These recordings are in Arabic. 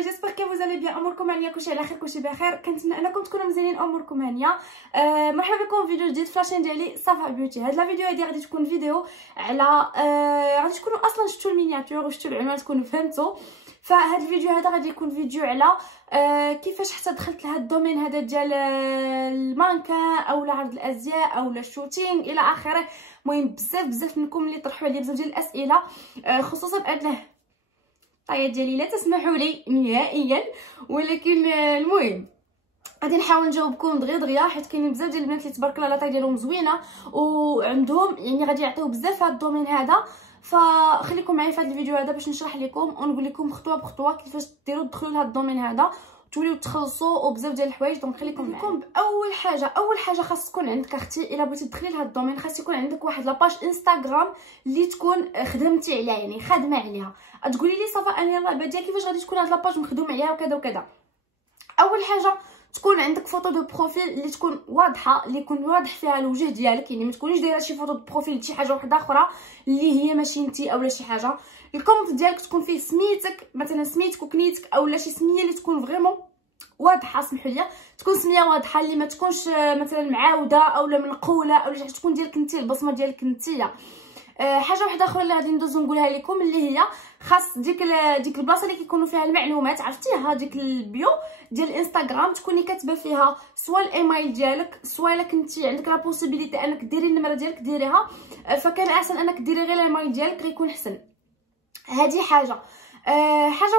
جيسبر كو فوز الي بيان. اموركم هانيه؟ كلشي على خير، كلشي بخير. كنتمنى انكم تكونوا مزيانين، اموركم هانيه. مرحبا بكم في فيديو جديد في لاشين ديالي صفاء بيوتي. هاد لا فيديو هادي غادي تكون فيديو على غادي تكونوا اصلا شفتوا المينياتور وشفتوا العنوان تكونوا فهمتوا. فهاد الفيديو هذا غادي يكون فيديو على كيفاش حتى دخلت لهاد الدومين هذا ديال المانكان اولا عرض الازياء اولا الشوتينغ الى اخره. المهم بزاف منكم اللي طرحوا عليا بزاف ديال الاسئله، خصوصا بانه الطايات ديالي لا تسمحوا لي نهائيا، ولكن المهم غادي نحاول نجاوبكم دغيا حيت كاينين بزاف ديال البنات اللي تبارك الله لا طاي ديالهم زوينه وعندهم يعني غادي يعطيو بزاف هذا الدومين هذا. فخليكم معايا في هذا الفيديو هذا باش نشرح لكم ونقول لكم خطوه بخطوه كيفاش ديروا تدخلوا لهذا الدومين هذا توليو تخلصوا وبزاف ديال الحوايج. دونك خليكم معايا. اول حاجه خاص تكون عندك اختي الا بغيتي تدخلي لهذا الدومين خاص يكون عندك واحد لاباج انستغرام اللي تكون خدمتي عليها، يعني خادمه عليها. تقولي لي صفاء انا يلاه بعدا كيفاش غادي تكون هاد لاباج مخدوم عليها وكذا وكذا. اول حاجه تكون عندك فوطو دو بروفيل اللي تكون واضحه، اللي يكون واضح فيها الوجه ديالك، يعني ما تكونيش دايره شي فوطو دو بروفيل شي حاجه واحده اخرى اللي هي ماشي نتي اولا شي حاجه. الكونت ديالك تكون فيه سميتك، مثلا سميتك وكنيتك اولا شي سميه اللي تكون فريمون واضحه. سمحوا لي تكون سميه واضحه اللي ما تكونش مثلا معاوده اولا منقوله اولا شي حاجه تكون ديالك نتي، البصمه ديالك نتيا. حاجه واحده اخرى اللي غادي ندوزو نقولها لكم اللي هي خاص ديك البلاصه اللي كيكونوا فيها المعلومات، عرفتيها ديك البيو ديال الانستغرام تكوني كاتبه فيها سواء الايميل ديالك سواء الا كنتي عندك لا بوسيبيليتي انك ديري النمره ديالك ديريها، فكان احسن انك ديري غير الايميل ديالك غيكون احسن. هذه حاجه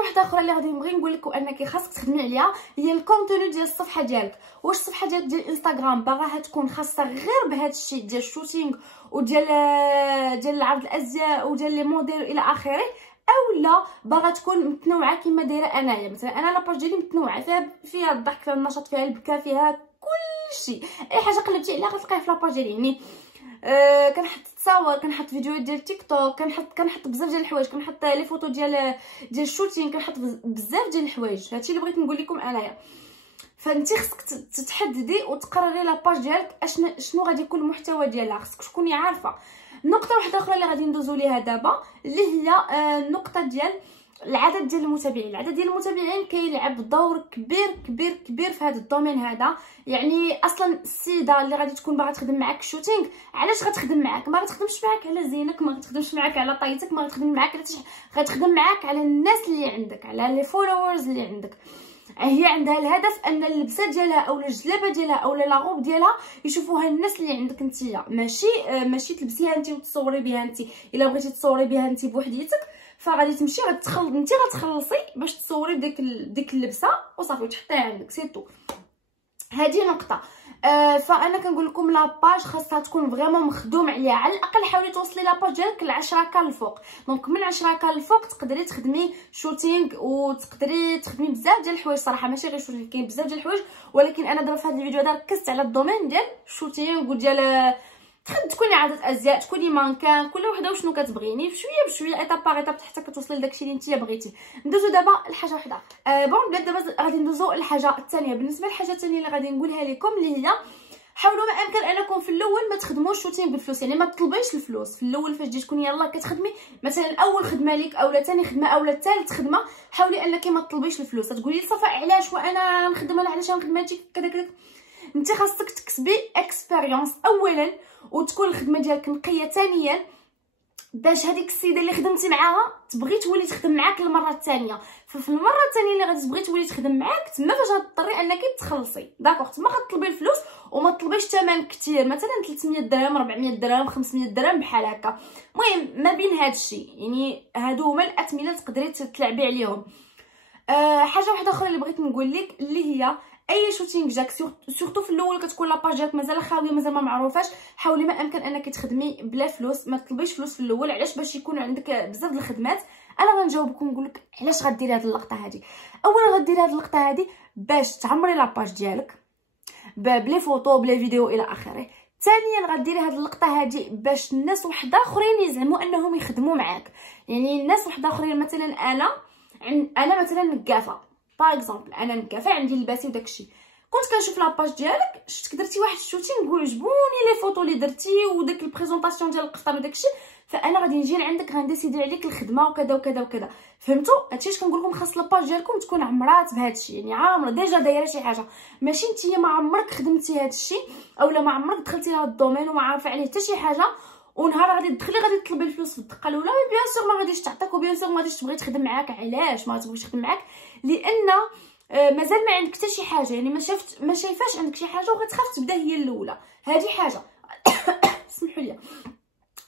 واحده اخرى اللي غادي نبغي نقول لكم انك خاصك تخدمي عليها هي الكونتوني ديال الصفحه ديالك. واش الصفحه ديالك ديال انستغرام باغاها تكون خاصه غير بهذا الشيء ديال الشوتينغ وديال عرض الازياء وديال لي موديل الى اخره، اولا باغا تكون متنوعه كما دايره انايا. مثلا انا لاباج ديالي متنوعه فيها الضحك فيها النشاط فيها البكاء فيها كلشي، اي حاجه قلبتي عليها غتلقايها في لاباج ديالي. يعني كنحط تصاور، كنحط فيديوهات ديال تيك توك، كنحط بزاف ديال الحوايج، كنحط لي فوتو ديال الشوتينغ، كنحط بزاف ديال الحوايج. هادشي اللي بغيت نقول لكم انايا. فانت خصك تتحددي وتقرري لاباج ديالك شنو غادي يكون المحتوى ديالها، خصك تكوني عارفه. نقطه واحده اخرى اللي غادي ندوزو ليها دابا اللي هي النقطه ديال العدد ديال المتابعين. العدد ديال المتابعين كيلعب دور كبير في هذا الدومين هذا. يعني اصلا السيده اللي غادي تكون باغا تخدم معاك الشوتينغ علاش غتخدم معاك؟ ما غتخدمش معاك على زينك، ما غتخدمش معاك على طايتك، ما غتخدم معاك على غتخدم معاك على الناس اللي عندك، على لي فولورز اللي عندك. هي عندها الهدف ان اللبسه ديالها اولا الجلابه ديالها اولا لا غوب ديالها يشوفوها الناس اللي عندك نتيا، ماشي تلبسيها انت وتصوري بها انت. الا بغيتي تصوري بها انت بوحديتك فغادي تمشي انت غتخلصي باش تصوري ديك اللبسه وصافي وتحطيها عندك سيتو. هذه نقطه. فانا كنقول لكم لاباج خاصها تكون فريمون مخدوم عليها. على الاقل حاولي توصلي لاباج ديالك ل 10K الفوق. دونك من 10K الفوق تقدري تخدمي شوتينغ وتقدري تخدمي بزاف ديال الحوايج صراحه، ماشي غير شوتينغ، كاين بزاف ديال الحوايج. ولكن انا دابا في هذا الفيديو هذا ركزت على الدومين ديال الشوتينغ وديال تكوني عاده ازياء، تكوني مانكان، كل وحده وشنو كتبغيني بشويه ايطاب باغ ايطاب حتى كتوصلي لداكشي اللي نتيا بغيتي. ندوزو دابا لحاجه وحده. بون بلاد دابا غادي ندوزو للحاجه الثانيه. بالنسبه للحاجه الثانيه اللي غادي نقولها لكم اللي هي حاولوا ما امكن انكم في الاول ما تخدموش شوتينغ بالفلوس، يعني ما تطلبيش الفلوس في الاول. فاش تجي تكوني يلاه كتخدمي مثلا اول خدمه ليك اولا ثاني خدمه اولا ثالث خدمه، حاولي انك ما تطلبيش الفلوس. تقولي لي صفاء علاش وانا نخدم علاش نخدم هادشي كذا انت خاصك تكسبي اكسبيريونس اولا وتكون الخدمه ديالك نقيه ثانيا باش هذيك السيده اللي خدمتي معاها تبغي تولي تخدم معاك المره الثانيه. ففي المره الثانيه اللي غادي تبغي تولي تخدم معاك تما فاش غتضطري انك تخلصي داكوغ. تما غتطلبي الفلوس وما تطلبيش ثمن كثير، مثلا 300 درهم 400 درهم 500 درهم بحال هكا. المهم ما بين هذا الشيء، يعني هادو هما الاثمنه تقدري تلعبي عليهم. حاجه واحده اخرى اللي بغيت نقول لك اللي هي اي شوتينغ جاك سورتو في الاول كتكون لاباج ديالك مازال خاويه مازال ما معروفاش، حاولي ما امكن انك تخدمي بلا فلوس. ما تطلبيش فلوس في الاول. علاش؟ باش يكون عندك بزاف د الخدمات. انا غنجاوبكم نقول لك علاش غديري هذه اللقطه هذه. اولا غديري هذه اللقطه هذه باش تعمري لاباج ديالك بلي فوتو بلي فيديو الى اخره. ثانيا غديري هذه اللقطه هذه باش الناس وحده اخرين يزعموا انهم يخدموا معاك. يعني الناس وحده اخرين مثلا انا مثلا نقافه باغ اكزومبل، انا نكافه عندي لباسي وداكشي، كنت كنشوف لاباج ديالك شفتك درتي واحد الشوتينغ وعجبوني لي فوتو اللي درتي وداك البريزونطاسيون ديال القفطان وداكشي، فانا غادي نجي لعندك غنديسيدي عليك الخدمه وكذا وكذا وكذا. فهمتوا؟ هادشي اش كنقول لكم، خاص لاباج ديالكم تكون عمرات بهادشي، يعني عامره ديجا دايره شي حاجه، ماشي نتيا ما عمرك خدمتي هادشي اولا ما عمرك دخلتي لهاد الدومين وما عارفه عليه حتى شي حاجه، ونهار غادي تدخلي غادي تطلبي الفلوس في الدقه الاولى بيان سور ما غاديش تعطيك، وبيان سور ما غاديش تبغي تخدم معاك. علاش ما تبغيش تخدم معاك؟ لان مازال ما عندك حتى شي حاجه، يعني ما شايفاش عندك شي حاجه وغتخاف تبدا هي الاولى. هذه حاجه سمحوا لي.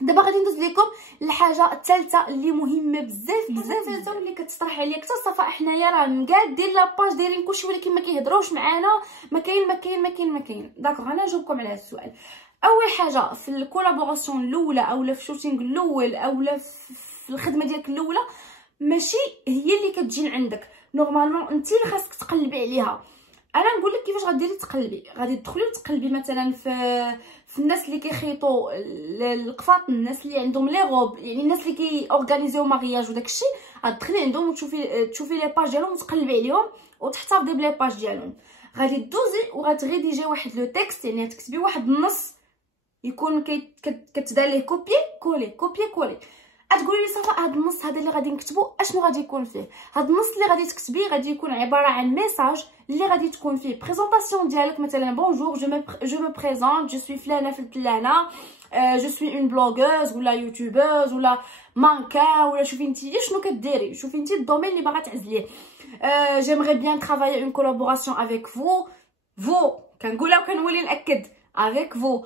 دابا غادي ندوز لكم الحاجه الثالثه اللي مهمه بزاف بزاف اللي كتطرح عليا حتى صفاء. حنايا راه مقادين لاباج دايرين كلشي ولكن ما كيهضروش معانا. ما كاين داكوغ. انا نجاوبكم على هذا السؤال. اول حاجه في الكولابوراسيون الاولى اولا في الشوتينغ الاول اولا في الخدمه ديالك الاولى ماشي هي اللي كتجي عندك نورمالمون، انت اللي خاصك تقلبي عليها. انا نقول لك كيفاش غديري تقلبي. غادي تدخلي وتقلبي مثلا في الناس اللي كيخيطوا القفاط، الناس اللي عندهم لي غوب، يعني الناس اللي كيورغانيزيو مارياج وداكشي، غتدخلي عندهم وتشوفي لي باج ديالهم وتقلبي عليهم وتحتفظي بلي باج ديالهم. غادي دوزي وغتغيديجي واحد لو تكست، يعني تكتبي واحد النص يكون كتدار ليه كوبي كولي. غتقولي لي صافا هذا النص هذا اللي غادي نكتبو اشنو غادي يكون فيه؟ هذا النص اللي غادي تكتبيه غادي يكون عباره عن ميساج اللي غادي تكون فيه بريزونطاسيون ديالك، مثلا بونجور جو مو بريزونت جو سوي فلانه فلانه، جو سوي اون بلوغوز ولا يوتيوبوز ولا مانكا، ولا شوفي نتيا شنو كديري، شوفي نتيا الدومين اللي باغا تعزليه. جيمري بيان ترافايي اون كولابوراسيون افيك فو كنقولها وكنولي ناكد افيك فو.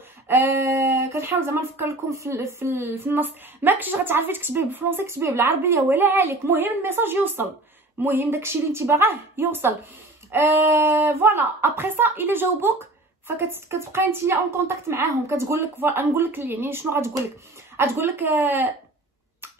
كنحاول زعما نفكر لكم في النص. ما كنتيش غتعرفي تكتبيه بالفرنسي كتبيه بالعربيه ولا عليك، المهم الميساج يوصل، المهم داكشي اللي انت باغاه يوصل. فوالا ابري سا الا جاوبوك فكتبقاي نتيا اون كونتاكت معاهم، كتقول لك نقول لك يعني شنو غتقول لك. غتقول لك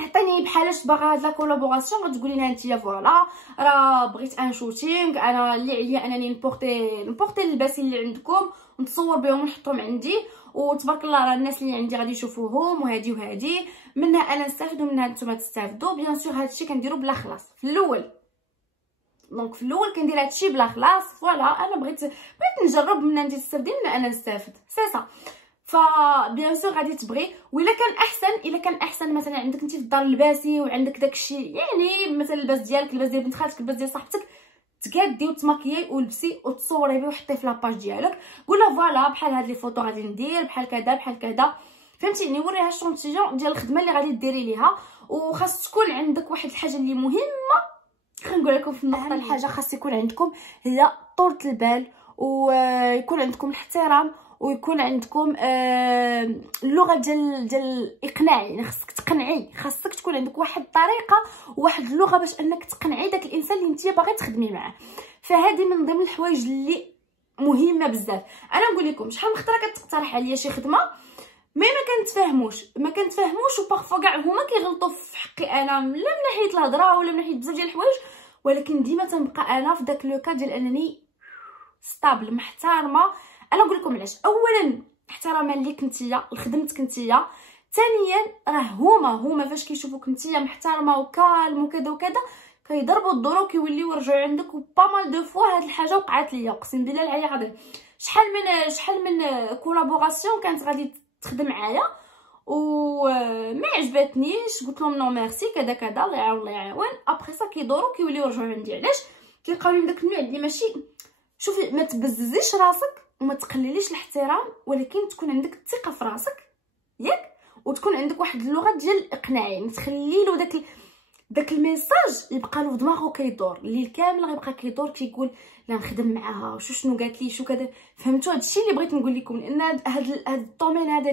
عطيني بحالاش باغا هاد لا كولابوراسيون، غتقولي لها نتيا فوالا راه بغيت ان شوتينغ، انا اللي عليا انني نبورتي اللباس اللي عندكم ونتصور بهم ونحطهم عندي، وتبارك الله راه الناس اللي عندي غادي يشوفوهم وهادي منها انا نستافد ومنها نتوما تستافدوا. بيان سور هادشي كنديرو بلا خلاص في الاول، دونك في الاول كندير هادشي بلا خلاص. فوالا انا بغيت نجرب من انت تستافدي من انا نستافد، سي سا. فبيان سور غادي تبغي، والا كان احسن مثلا عندك انت في الدار لباسي وعندك داكشي، يعني مثلا اللباس ديالك، اللباس ديال بنت خالتك، اللباس ديال صاحبتك، تقادي وتماكيي ولبسي وتصوري بيه وحطيه في لاباج ديالك. قولها فوالا بحال هاد لي فوطو غادي ندير بحال كذا فهمتيني. وريها الشونتيون ديال الخدمه اللي غادي ديري ليها. وخاص تكون عندك واحد الحاجه اللي مهمه، خلينا نقول لكم في النقطه. الحاجه خاص يكون عندكم هي طولة البال، ويكون عندكم الاحترام، ويكون عندكم اللغه ديال الاقناع. يعني خاصك تقنعي، خاصك تكون عندك واحد الطريقه وواحد اللغه باش انك تقنعي داك الانسان اللي نتيا باغي تخدمي معاه. فهذه من ضمن الحوايج اللي مهمه بزاف. انا نقول لكم شحال من خطره كتقترح عليا شي خدمه ما كنتفاهموش وبارفو كاع هما كيغلطوا في حقي انا، لا من ناحيه الهضره ولا من ناحيه بزاف ديال الحوايج، ولكن ديما تنبقى انا في داك لوكا ديال انني ستابل محترمه. انا نقول لكم علاش. اولا احتراما ليك نتيا لخدمتك نتيا، ثانيا راه هما فاش كيشوفوك نتيا محترمه وكالم وكذا كيضربوا الدور وكيوليو يرجعوا عندك. وبا مال دو فوا هاد الحاجه وقعت ليا، اقسم بالله العلي العظيم. شحال من كولابوراسيون كانت غادي تخدم معايا وما عجبتنيش، قلت لهم نو ميرسي كذا الله يعاون. ابري سا كيدوروا كيوليو يرجعوا عندي. علاش؟ كيلقاو لي داك النوع اللي ماشي. شوفي ما تبززيش راسك وما تقلليش الاحترام، ولكن تكون عندك الثقه في راسك ياك، وتكون عندك واحد اللغه ديال الاقناع. يعني تخلي له داك الميساج يبقى له في دماغه كيدور الليل كامل، غيبقى كيدور كيقول لا نخدم معاها وشو شنو قالت لي شو كذا. فهمتوا هادشي اللي بغيت نقول لكم، لان هاد الدومين هذا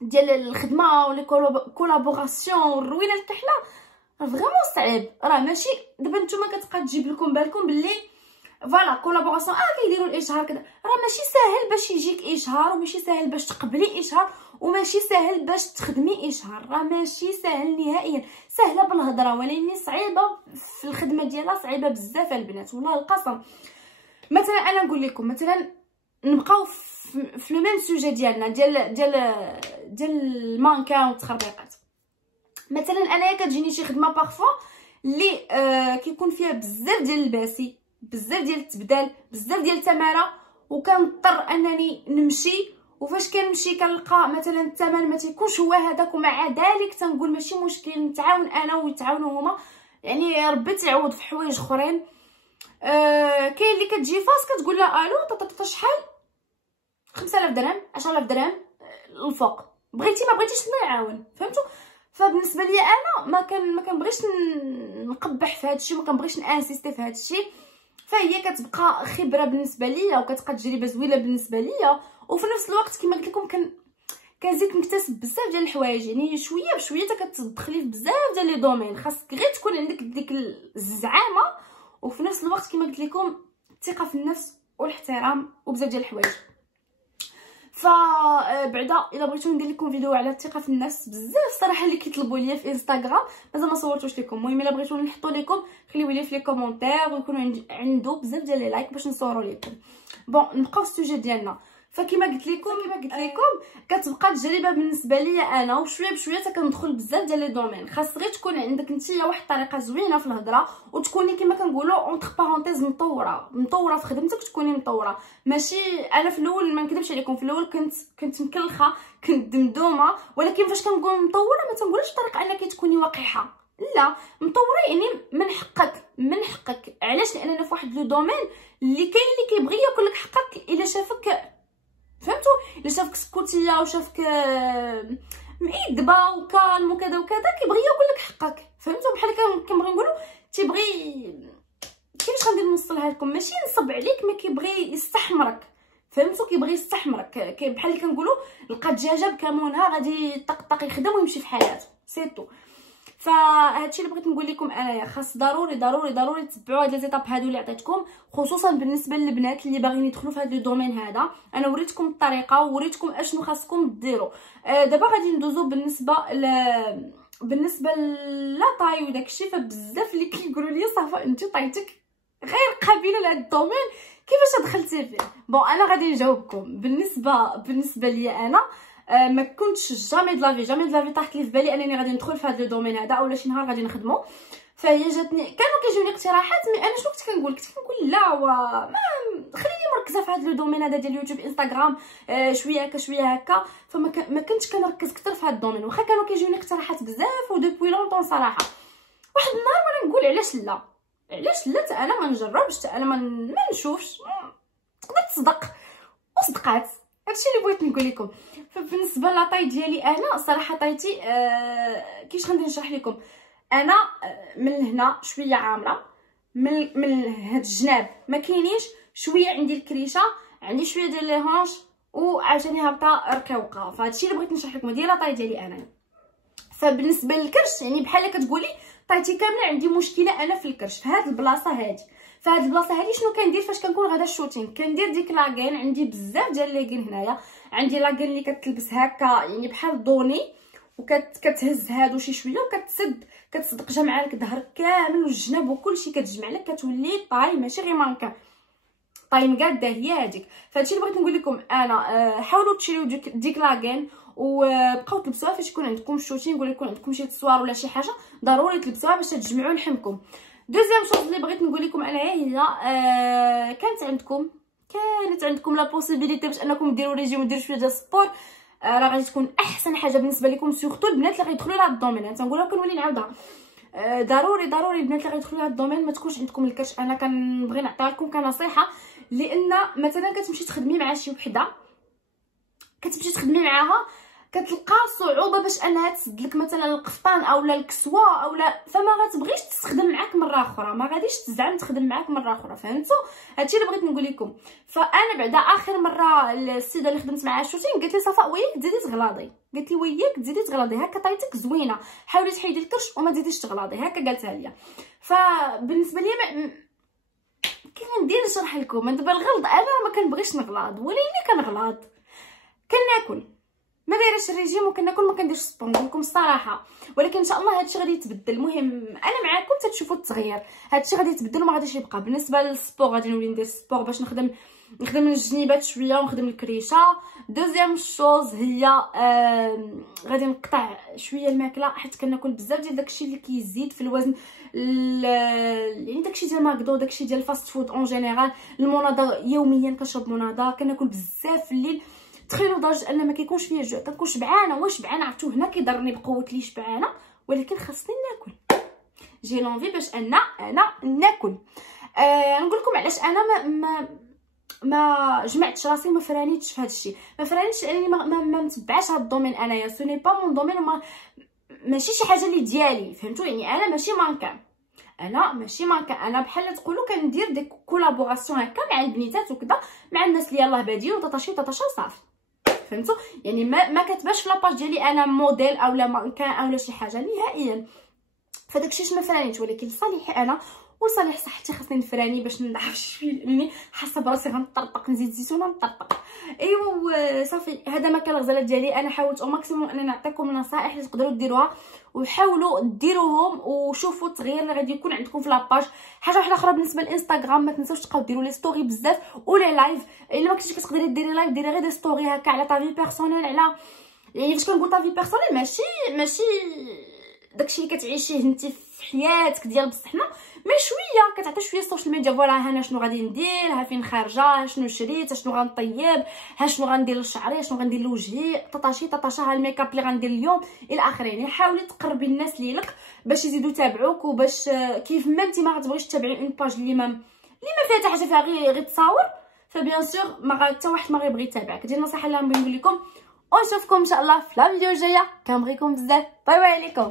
ديال الخدمه ولا كولابوراسيون والروينه الكحله فريمون صعيب. راه ماشي دابا نتوما كتبقى تجيب لكم بالكم باللي فوالا كولابوراسيون كيديروا الاشهار كذا، راه ماشي ساهل باش يجيك اشهار، وماشي ساهل باش تقبلي اشهار، وماشي ساهل باش تخدمي اشهار. راه ماشي ساهل نهائيا، سهله بالهضره ولكن صعيبه في الخدمه ديالها، صعيبه بزاف البنات والله القسم. مثلا انا نقول لكم مثلا نبقاو في لو ميم سوجي ديالنا ديال المانكا والتخربيقات. مثلا انايا كتجيني شي خدمه بارفو اللي كيكون فيها بزاف ديال الباسي، بزاف ديال التبدال، بزاف ديال التماره، وكنضطر انني نمشي وفاش كنمشي كنلقى مثلا الثمن ما تيكونش هو هذاك، ومع ذلك تنقول ماشي مشكل نتعاون انا ويتعاونوا هما، يعني ربي تعوض في حوايج اخرين. كاين اللي كتجي فاس كتقول لها الو طاطا شحال 5000 درهم 10000 درهم الفوق، بغيتي ما بغيتيش نعاون، فهمتوا؟ فبالنسبه لي انا ما كنبغيش نقبح في هذا الشيء، ما كنبغيش نانسيستي في هذا الشيء. فهي كتبقى خبره بالنسبه ليا وكتبقى تجربه زوينه بالنسبه ليا، وفي نفس الوقت كما قلت لكم كنزيد نكتسب بزاف ديال الحوايج، يعني شويه بشويه كتدخلي في بزاف ديال لي دومين. خاصك غير تكون عندك ديك الزعامه، وفي نفس الوقت كما قلت لكم الثقه في النفس والاحترام وبزاف ديال الحوايج. فبعدا الا بغيتو ندير لكم فيديو على الثقه في النفس، بزاف صراحه اللي كيطلبوا ليا في انستغرام مازال ما صورتوش لكم. المهم الا بغيتو نحطو لكم خليو لي في لي كومونتير ويكونوا عنده بزاف ديال لي لايك باش نصوروا لكم. بون نبقاو في السوجي ديالنا. فكما قلت لكم كتبقى تجربه بالنسبه ليا انا، وشويه بشويه كندخل بزاف ديال لي دومين. خاص غير تكون عندك نتيا واحد الطريقه زوينه في الهضره، وتكوني كما كنقولوا اونتر بارونتيز مطوره في خدمتك، تكوني مطوره. ماشي انا في الاول ما نكذبش عليكم، في الاول كنت مكلخه، كنت دمدومه، ولكن فاش كنقول مطوره ما تنقولش بطريقه انك تكوني وقحه، لا، مطوره يعني من حقك. علاش؟ لاننا في واحد لو دومين اللي كاين اللي كيبغي ياكل لك حقك الا شافك، فهمتوا؟ الا شافك سكوتيه وشافك معيدبه وكالم وكذا وكذا كيبغي ياكل لك حقك، فهمتوا؟ بحال كنبغي نقولوا تيبغي كيفاش غندير نوصلها لكم، ماشي ينصب عليك، ما كيبغي يستحمرك، فهمتوا؟ كيبغي يستحمرك، بحال اللي كنقولوا لقى دجاجه بكمونها غادي يطقطق يخدم ويمشي في حياته، سيتو. فهادشي اللي بغيت نقول لكم انايا، خاص ضروري ضروري ضروري تتبعوا هاد لي زيتاب هادو اللي عطيتكم، خصوصا بالنسبه للبنات اللي باغيين يدخلوا في هاد لو دومين هذا. انا وريتكم الطريقه ووريتكم اشنو خاصكم ديروا. دابا غادي ندوزو بالنسبه لا طاي وداكشي. فبزاف اللي كيقولوا لي صافا انت طايتك غير قابله لهاد الدومين، كيفاش دخلتي فيه؟ بون انا غادي نجاوبكم. بالنسبه لي انا ما كنتش جامي دلافي طاحت لي في بالي انني غادي ندخل في هذا الدومين هذا اولا شي نهار غادي نخدمو. فهي جاتني، كانوا كيجيوني اقتراحات، مي انا شنو كنت كنقول لا ما خليني مركزه في هذا الدومين هذا ديال اليوتيوب انستغرام، شويه هكا شويه هكا. ما كنتش كنركز كثر في هذا الدومين، واخا كانوا كيجيوني اقتراحات بزاف ودوبوي لونطون صراحه. واحد النهار وانا نقول علاش لا حتى انا ما نجربش، حتى انا ما نشوفش، تقدر تصدق وصدقات. هادشي اللي بغيت نقول لكم. فبالنسبه لاطاي ديالي انا صراحه طايتي كيفاش غندير نشرح لكم. انا من هنا شويه عامره، من هاد الجناب ما كاينينش، شويه عندي الكريشه، عندي شويه ديال لي هونش، وعاوتاني هابطه رقيقه. فهادشي اللي بغيت نشرح لكم ديال لاطاي ديالي انا. فبالنسبه للكرش يعني بحال كتقولي طايتي كامله عندي مشكله انا في الكرش في هاد البلاصه هادي. فهاد البلاصه هادي شنو كندير فاش كنكون غادا الشوتين؟ كندير ديك لاكين، عندي بزاف ديال لاكين هنايا. عندي لاكين اللي كتلبس هكا يعني بحال دوني، وكتهز هادو شي شويه كتسد جمع لك الظهر كامل والجناب وكلشي، كتجمع لك كتولي طاي ماشي غير مانكا طاي مقاده هي هذيك. فهادشي اللي بغيت نقول لكم انا، حاولوا تشريو ديك لاكين وبقاو تلبسوها فاش يكون عندكم الشوتين، ولا يكون عندكم شي تصوير ولا شي حاجه، ضروري تلبسوها باش تجمعوا لحمكم. دوزيام شوز اللي بغيت نقول لكم انايا هي كانت عندكم لا بوسيبيليتي باش انكم ديروا ريجيم وديروا شويه ديال السبور، راه غادي تكون احسن حاجه بالنسبه لكم، سورتو البنات اللي غيدخلوا لهاد الدومين. تنقولها كنولي نعاودها، ضروري البنات اللي غيدخلوا لهاد الدومين ما تكونش عندكم الكرش. انا كنبغي نعطيها لكم كنصيحه، لان مثلا كتمشي تخدمي مع شي وحده، كتمشي تخدمي معاها كتلقى صعوبه باش انها تسد لك مثلا القفطان اولا الكسوه اولا، فما غتبغيش تخدم معاك مره اخرى، ما غاديش تزعم تخدم معاك مره اخرى، فهمتوا؟ هادشي اللي بغيت نقول لكم. فانا بعدا اخر مره السيده اللي خدمت معاها الشوتين قالت لي صفاء وياك تزيدي تغلاضي، قالت لي وياك تزيدي تغلاضي، هكا طايتك زوينه، حاولي تحيدي الكرش وما تزيديش تغلاضي، هكا قالتها ليا. فبالنسبه لي كيف ندير نشرح لكم؟ دابا الغلط انا ما كنبغيش نغلاض، وليني كنغلاض، كناكل ما دايرش الريجيم وكناكل، ما كنديرش سبور لكم الصراحه، ولكن ان شاء الله هادشي غادي يتبدل. المهم انا معاكم تتشوفوا التغيير، هادشي غادي يتبدل وما غاديش يبقى. بالنسبه للسبور غادي نولي ندير سبور باش نخدم الجنيبات شويه ونخدم الكريشه. دوزيام شوز هي غادي نقطع شويه الماكله، حيت كناكل بزاف ديال داكشي اللي كيزيد في الوزن، يعني داكشي ديال ماكدو، داكشي ديال الفاست فود اون جينيرال. المناضه يوميا كنشرب مناضه، كناكل بزاف في الليل، تخيلوا لدرجه ان ما كيكونش فيا الجوع، كنكون شبعانه وشبعانه. عرفتوا هنا كيضرني بقوه لي شبعانه، ولكن خاصني ناكل، جي لونفي باش انا ناكل. نقول لكم علاش انا ما جمعتش راسي، ما فرانيتش في هذا الشيء، ما فرانيتش لاني ما متبعاش هذا الدومين. انايا سو ني با مون دومين، ماشي شي حاجه اللي ديالي، فهمتوا؟ يعني انا ماشي مانكان، انا بحال تقولوا كندير دي كولابوراسيون هكا مع البنيتات وكذا، مع الناس اللي يلاه باديين وطاطاشي صافي، فهمتوا؟ يعني ما كتباش في لاباج ديالي انا موديل اولا مانكان اولا شي حاجه نهائيا. فداكشي اش ما فرانيتش، ولكن لصالحي انا وصالح صحتي خاصني نفراني باش نضعف شويه، لاني حاسه براسي غنطرطق، نزيد زيتونه نطرطق. ايوا صافي، هذا ما كان الغزالات ديالي. انا حاولت او ماكسيموم انني نعطيكم النصائح اللي تقدروا ديروها، وحاولوا ديروهم وشوفوا التغيير اللي غادي يكون عندكم في لاباج. حاجه واحده اخرى بالنسبه للانستغرام، ما تنساوش تبقاو ديروا لي ستوري بزاف ولي لايف. الا ما كنتيش كتقدري ديري لايف، ديري غير دي ستوري هكا على طافي بيرسونيل، على يعني فاش كنقول طافي بيرسونيل ماشي داكشي اللي كتعيشيه انت في حياتك ديال بصحنا، مي شويه كتعطي شويه السوشيال ميديا. فوالا هنا شنو غادي ندير، ها فين خارجه، ها شنو شريت، شنو غنطيب، ها شنو غندير لشعري، شنو غندير لوجهي، طاطاشا ها الميكاب اللي غندير اليوم الى اخره. يعني حاولي تقربي الناس ليك باش يزيدوا يتابعوك، وباش كيف ما انت ما غتبغيش تتابعي اون باج اللي ما فيها حتى حاجه، فيها غير تصاور، فبيان سور ما حتى واحد ما غيبغي يتابعك. دي النصيحه اللي غنبغي نقول لكم، ونشوفكم ان شاء الله في لا فيديو الجايه. كنبغيكم بزاف، باي باي عليكم.